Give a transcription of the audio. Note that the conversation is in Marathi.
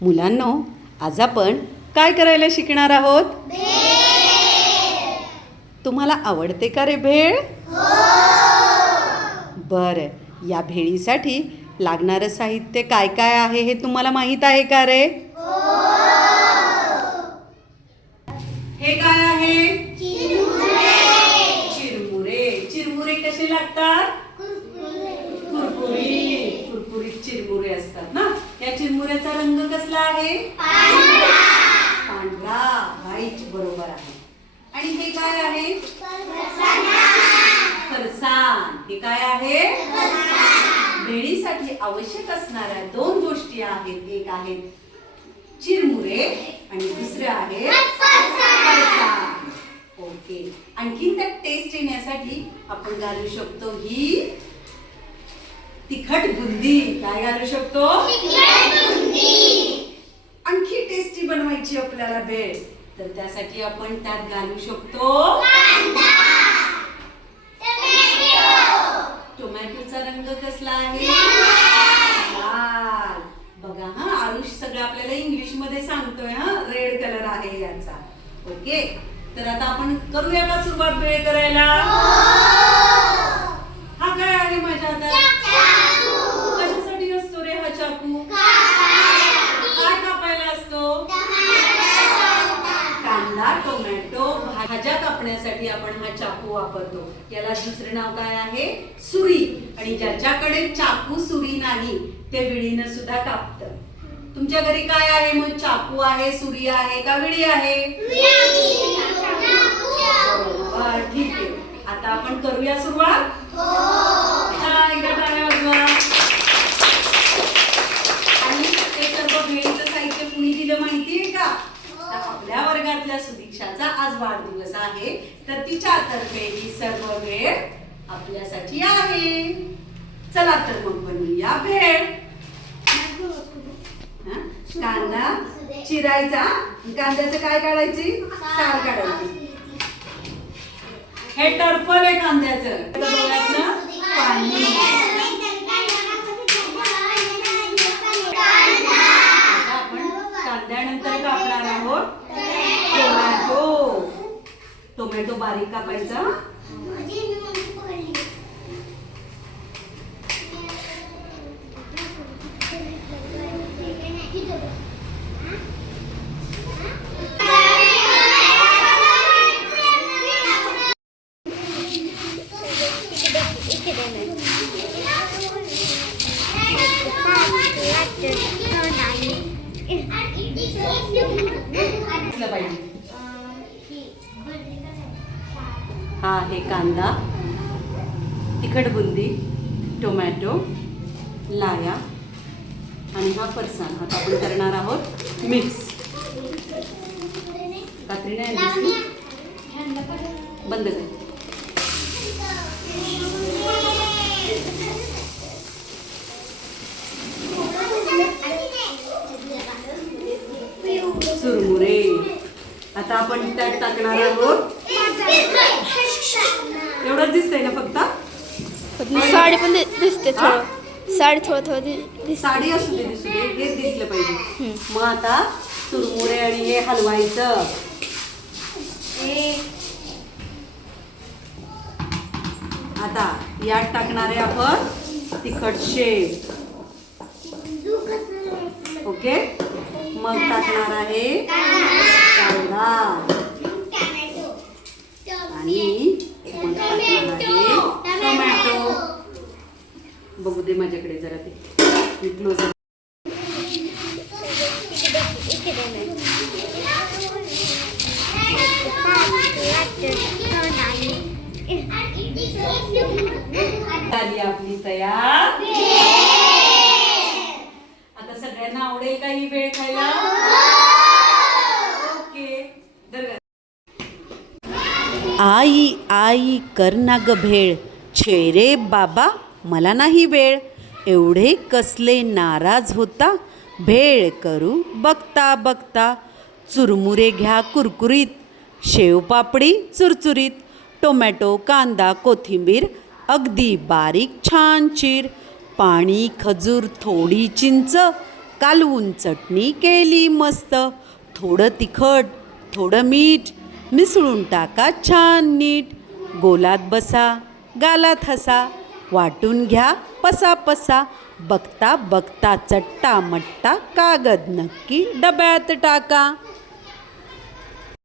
मुलांनो आज आपण काय करायला शिकणार आहोत? तुम्हाला आवडते का रे भेळ? बरं या भेळीसाठी लागणारं साहित्य काय काय आहे हे तुम्हाला माहीत आहे का रे? हे. काय आहे? चिरमुरे. चिरमुरे. कसे लागतात? कुरकुरीत चिरमुरे असतात ना? चिरमुऱ्याचा रंग कसला आहे? पांढरा. व्हाईट बरोबर आहे. आणि हे काय आहे? फरसाण हे काय आहे? भेळीसाठी आवश्यक असणाऱ्या दोन गोष्टी आहेत. एक आहे चिरमुरे आणि दुसरे आहे ओके आणखीन त्यात टेस्ट येण्यासाठी आपण घालू शकतो ही तिखट बुंदी. काय घालू शकतो? आणखी टेस्टी बनवायची आपल्याला भेळ तर त्यासाठी आपण त्यात घालू शकतो टोमॅटोचा रंग कसला आहे? लाल. बघा हा आरुष सगळं आपल्याला इंग्लिशमध्ये सांगतोय हा रेड कलर आहे याचा. ओके तर आता आपण करूया का सुरुवात भेळ करायला हा काय आहे माझ्या हातात कशासाठी असतो रे हा चाकू काय कापायला असतो कांदा टोमॅटो भाज्या कापण्यासाठी आपण हा चाकू वापरतो. याला दुसरे नाव काय आहे? सुरी. आणि ज्याच्याकडे चाकू सुरी नाही ते विळीनं सुद्धा कापत. तुमच्या घरी काय आहे? मग चाकू आहे सुरी आहे का विळी आहे? ठीक आहे. आता आपण करूया सुरुवात छान एकदा टाळ्या वाजवा आणि ते सर्व भेळीचं साहित्य कुणी दिलं माहितीये का तर आपल्या वर्गातल्या सुदीक्षाचा आज वाढदिवस आहे तर ही सर्व भेळ आपल्यासाठी आहे. चला तर मग बनवूया भेळ. हा? कांदा चिरायचा. कांद्याचं काय काढायची? साल काढायची. हे टर्फल आहे कांद्याचं. पाणी आता आपण कांद्यानंतर कापणार आहोत टोमॅटो टोमॅटो बारीक कापायचा. पाहिजे. हा आहे कांदा तिखट बुंदी टोमॅटो लाया आणि हा फरसाण. आता आपण करणार आहोत मिक्स. कात्री नाही बंद कर. चुरमुरे आता आपण त्यात टाकणार आहोत एवढंच दिसतंय ना फक्त? साडी पण दिसते थोडं. साडी थोडं थोडं साडी असू दे दिसू दे. हेच दिसलं पाहिजे. मग आता चुरमुरे आणि हे हलवायचं. आता यात टाकणारे आपण तिखट शेव ओके? मग टाकणार आहे कांदा. आणि मग टाकणार आहे टोमॅटो बघू दे माझ्याकडे जरा ते. मी क्लोज झाली आपली तयार. आता सगळ्यांना आवडेल का ही वेळ खायला? आई आई कर ना ग भेळ. छे रे बाबा. मला नाही वेळ. एवढे कसले नाराज होता. भेळ करू बघता बघता. चुरमुरे घ्या कुरकुरीत. शेवपापडी चुरचुरीत. टोमॅटो कांदा कोथिंबीर. अगदी बारीक छान चीर. पाणी खजूर थोडी चिंच. कालवून चटणी केली मस्त. थोडं तिखट थोडं मीठ. मिसळून टाका छान नीट. गोलात बसा गालात हसा. वाटून घ्या पसा पसा. बघता बघता चट्टा मट्टा कागद नक्की डब्यात टाका.